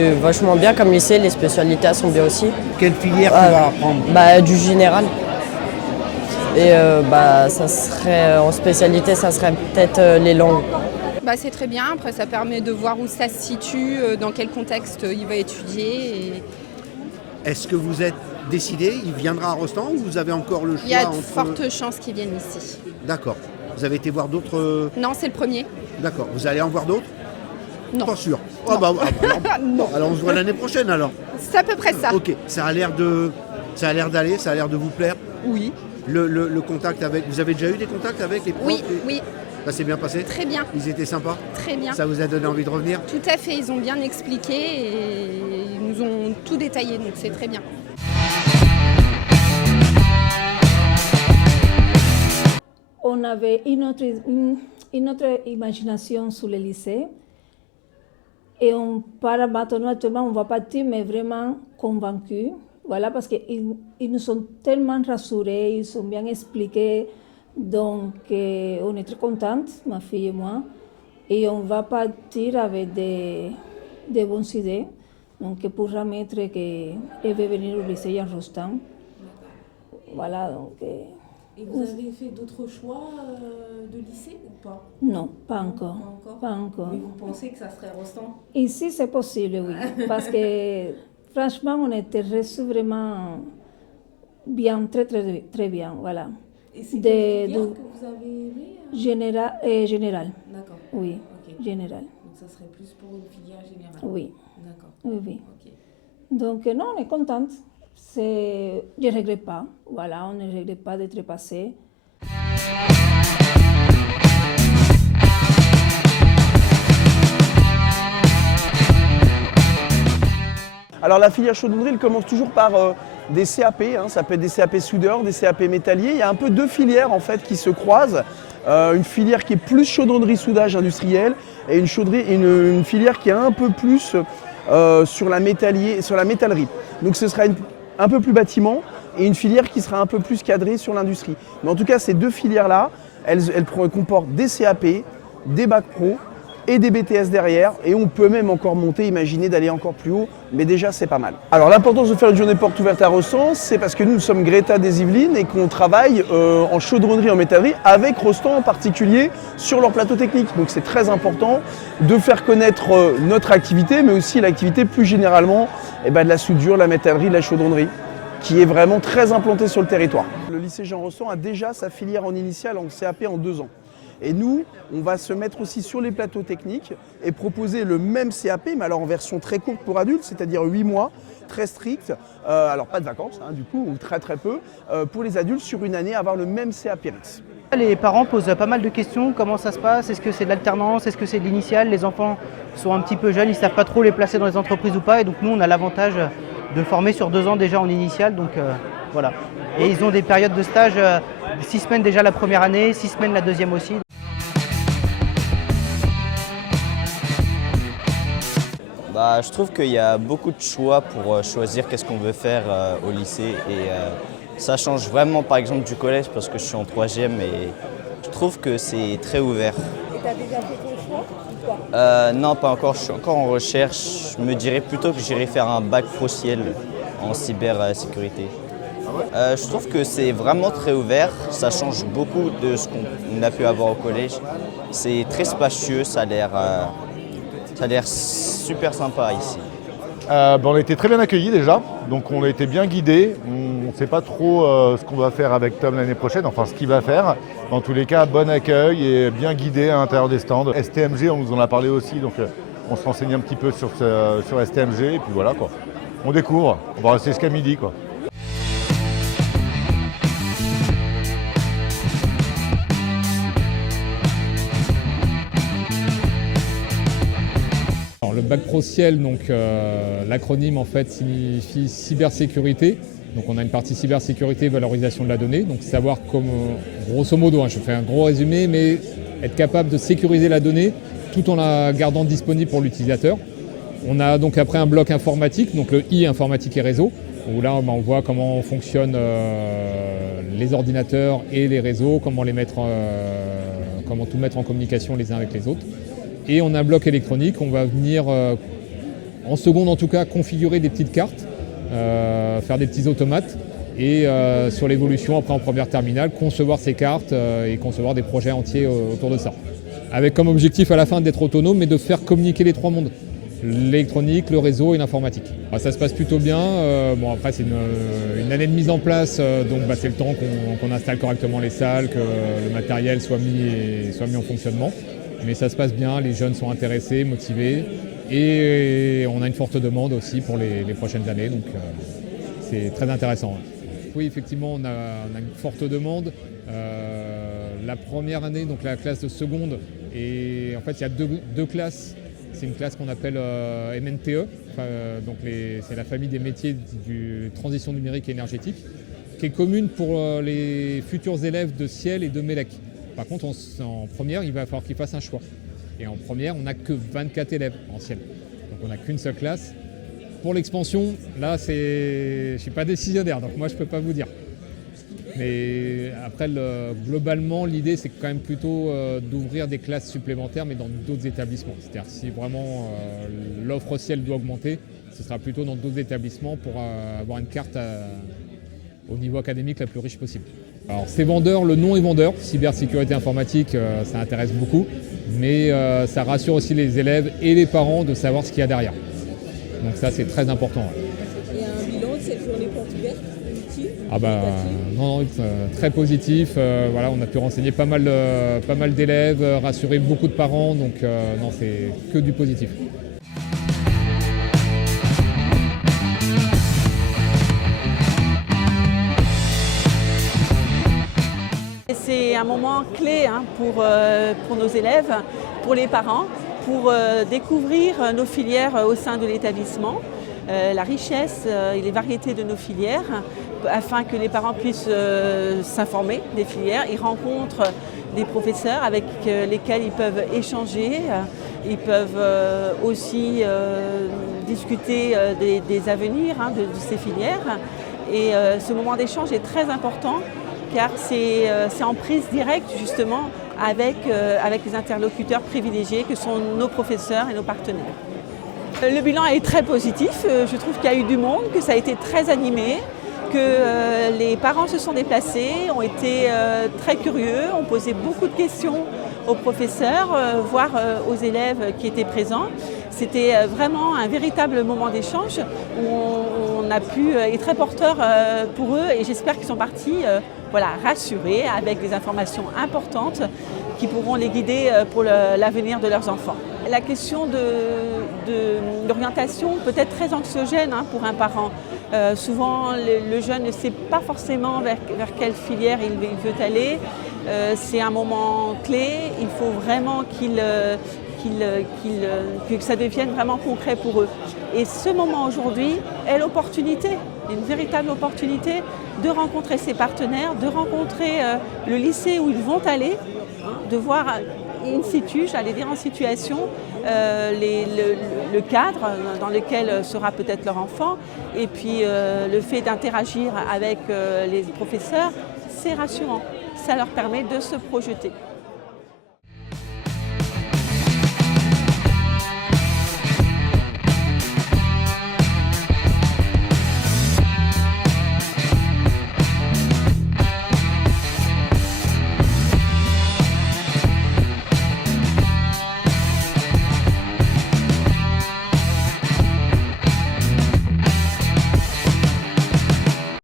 c'est vachement bien comme lycée, les spécialités elles sont bien aussi. Quelle filière tu vas apprendre? Du général. Et ça serait en spécialité, ça serait peut-être les langues. C'est très bien, après ça permet de voir où ça se situe, dans quel contexte il va étudier. Est-ce que vous êtes décidé, il viendra à Rostand ou vous avez encore le choix? Il y a de fortes chances qu'il vienne ici. D'accord. Vous avez été voir d'autres? Non, c'est le premier. D'accord. Vous allez en voir d'autres? Non. Pas sûr. Non. Non. Alors on se voit l'année prochaine alors. C'est à peu près ça. Ok. Ça a l'air d'aller, ça a l'air de vous plaire. Oui. Le contact avec. Vous avez déjà eu des contacts avec les profs? Oui. Ça s'est bien passé? Très bien. Ils étaient sympas? Très bien. Ça vous a donné envie de revenir? Tout à fait, ils ont bien expliqué et ils nous ont tout détaillé, donc c'est très bien. On avait une autre imagination sur le lycée et on part maintenant, actuellement, on va partir, mais vraiment convaincus. Voilà, parce qu'ils nous ont tellement rassurés, ils ont bien expliqué. Donc, on est très contentes, ma fille et moi, et on va partir avec des bonnes idées. Donc, pour remettre qu'elle veut venir au lycée en Rostand. Voilà, donc. Et vous avez fait d'autres choix de lycée ou pas? Non, pas encore. Pas encore. Mais vous pensez que ça serait Rostand? Ici, c'est possible, oui. Parce que, franchement, on était reçus vraiment bien, très, très, très bien, voilà. Et c'est quelle filière que vous avez aimé? Général. D'accord. Oui, okay. Général. Donc ça serait plus pour une filière générale? Oui. D'accord. Oui. Okay. Donc non, on est contente. Je ne regrette pas. Voilà, on ne regrette pas d'être passé. Alors la filière chaudronnerie, elle commence toujours par des CAP, ça peut être des CAP soudeurs, des CAP métalliers. Il y a un peu deux filières en fait qui se croisent. Une filière qui est plus chaudronnerie soudage industriel et une filière qui est un peu plus sur la métallerie. Donc ce sera un peu plus bâtiment et une filière qui sera un peu plus cadrée sur l'industrie. Mais en tout cas, ces deux filières-là, elles comportent des CAP, des bacs pro et des BTS derrière, et on peut même encore monter, imaginer d'aller encore plus haut, mais déjà c'est pas mal. Alors l'importance de faire une journée porte ouverte à Rostand, c'est parce que nous sommes Greta des Yvelines et qu'on travaille en chaudronnerie, en métallerie, avec Rostand en particulier sur leur plateau technique. Donc c'est très important de faire connaître notre activité, mais aussi l'activité plus généralement de la soudure, la métallerie, de la chaudronnerie, qui est vraiment très implantée sur le territoire. Le lycée Jean Rostand a déjà sa filière en initiale en CAP en 2 ans. Et nous, on va se mettre aussi sur les plateaux techniques et proposer le même CAP, mais alors en version très courte pour adultes, c'est-à-dire 8 mois, très strict, alors pas de vacances du coup, ou très très peu, pour les adultes sur une année avoir le même CAP RX. Les parents posent pas mal de questions, comment ça se passe, est-ce que c'est de l'alternance, est-ce que c'est de l'initial, les enfants sont un petit peu jeunes, ils ne savent pas trop les placer dans les entreprises ou pas, et donc nous on a l'avantage de former sur 2 ans déjà en initial, donc voilà. Et ils ont des périodes de stage, 6 semaines déjà la première année, 6 semaines la deuxième aussi. Je trouve qu'il y a beaucoup de choix pour choisir qu'est-ce qu'on veut faire au lycée et ça change vraiment par exemple du collège parce que je suis en 3e et je trouve que c'est très ouvert. Et tu as déjà fait ton choix ou pas? Non, pas encore, je suis encore en recherche. Je me dirais plutôt que j'irais faire un bac pro ciel en cybersécurité. Je trouve que c'est vraiment très ouvert, ça change beaucoup de ce qu'on a pu avoir au collège. C'est très spacieux, ça a l'air super sympa ici. On a été très bien accueillis déjà, donc on a été bien guidés. On ne sait pas trop ce qu'on va faire avec Tom l'année prochaine, enfin ce qu'il va faire. En tous les cas, bon accueil et bien guidé à l'intérieur des stands. STMG, on nous en a parlé aussi, donc on se renseigne un petit peu sur STMG et puis voilà quoi. On découvre, on va rester jusqu'à midi quoi. Le bac pro ciel, donc l'acronyme en fait signifie cybersécurité. Donc on a une partie cybersécurité, valorisation de la donnée. Donc savoir comment, grosso modo, je fais un gros résumé, mais être capable de sécuriser la donnée tout en la gardant disponible pour l'utilisateur. On a donc après un bloc informatique, donc le I informatique et réseau, où là on voit comment fonctionnent les ordinateurs et les réseaux, comment tout mettre en communication les uns avec les autres. Et on a un bloc électronique, on va venir en seconde en tout cas, configurer des petites cartes, faire des petits automates et sur l'évolution après en première terminale, concevoir ces cartes et concevoir des projets entiers autour de ça. Avec comme objectif à la fin d'être autonome mais de faire communiquer les trois mondes. L'électronique, le réseau et l'informatique. Ça se passe plutôt bien. Bon, après, c'est une année de mise en place, donc c'est le temps qu'on installe correctement les salles, que le matériel soit mis en fonctionnement. Mais ça se passe bien, les jeunes sont intéressés, motivés et on a une forte demande aussi pour les prochaines années, donc c'est très intéressant. Oui, effectivement, on a une forte demande. La première année, donc la classe de seconde, et en fait, il y a deux classes. C'est une classe qu'on appelle MNTE, donc c'est la famille des métiers du transition numérique et énergétique, qui est commune pour les futurs élèves de Ciel et de Mélec. Par contre, en première, il va falloir qu'ils fassent un choix. Et en première, on n'a que 24 élèves en Ciel. Donc on n'a qu'une seule classe. Pour l'expansion, là, je ne suis pas décisionnaire, donc moi, je ne peux pas vous dire. Mais après, globalement, l'idée, c'est quand même plutôt d'ouvrir des classes supplémentaires, mais dans d'autres établissements. C'est-à-dire si vraiment l'offre Ciel doit augmenter, ce sera plutôt dans d'autres établissements pour avoir une carte au niveau académique la plus riche possible. Alors c'est vendeur, le nom est vendeur. Cybersécurité informatique, ça intéresse beaucoup, mais ça rassure aussi les élèves et les parents de savoir ce qu'il y a derrière. Donc ça, c'est très important. Il y a un bilan de cette journée porte ouverte, positif? Non, très positif. Voilà, on a pu renseigner pas mal d'élèves, rassurer beaucoup de parents, donc non, c'est que du positif. C'est un moment clé pour nos élèves, pour les parents, pour découvrir nos filières au sein de l'établissement, la richesse et les variétés de nos filières, afin que les parents puissent s'informer des filières. Ils rencontrent des professeurs avec lesquels ils peuvent échanger, ils peuvent aussi discuter des avenirs de ces filières. Et ce moment d'échange est très important car c'est en prise directe justement avec les interlocuteurs privilégiés que sont nos professeurs et nos partenaires. Le bilan est très positif, je trouve qu'il y a eu du monde, que ça a été très animé, que les parents se sont déplacés, ont été très curieux, ont posé beaucoup de questions aux professeurs, voire aux élèves qui étaient présents. C'était vraiment un véritable moment d'échange où on a pu être très porteur pour eux et j'espère qu'ils sont partis rassurés avec des informations importantes qui pourront les guider pour l'avenir de leurs enfants. La question de l'orientation peut être très anxiogène pour un parent. Souvent, le jeune ne sait pas forcément vers quelle filière il veut aller. C'est un moment clé, il faut vraiment que ça devienne vraiment concret pour eux. Et ce moment aujourd'hui est l'opportunité, une véritable opportunité de rencontrer ses partenaires, de rencontrer le lycée où ils vont aller, de voir in situ, j'allais dire en situation, le cadre dans lequel sera peut-être leur enfant et puis le fait d'interagir avec les professeurs, c'est rassurant, ça leur permet de se projeter.